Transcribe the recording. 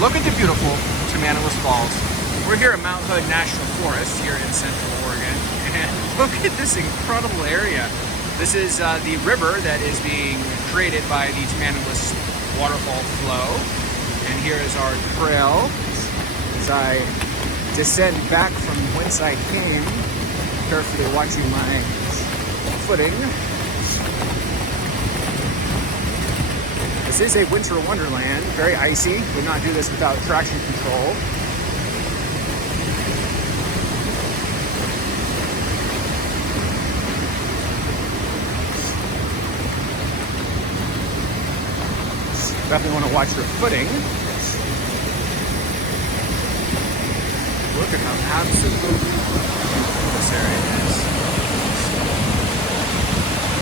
Look at the beautiful Tamanawas Falls. We're here at Mount Hood National Forest here in Central Oregon, and look at this incredible area. This is the river that is being created by the Tamanawas Waterfall flow, and here is our trail as I descend back from whence I came, carefully watching my footing. This is a winter wonderland, very icy. Would not do this without traction control. Definitely want to watch your footing. Look at how absolutely beautiful this area is.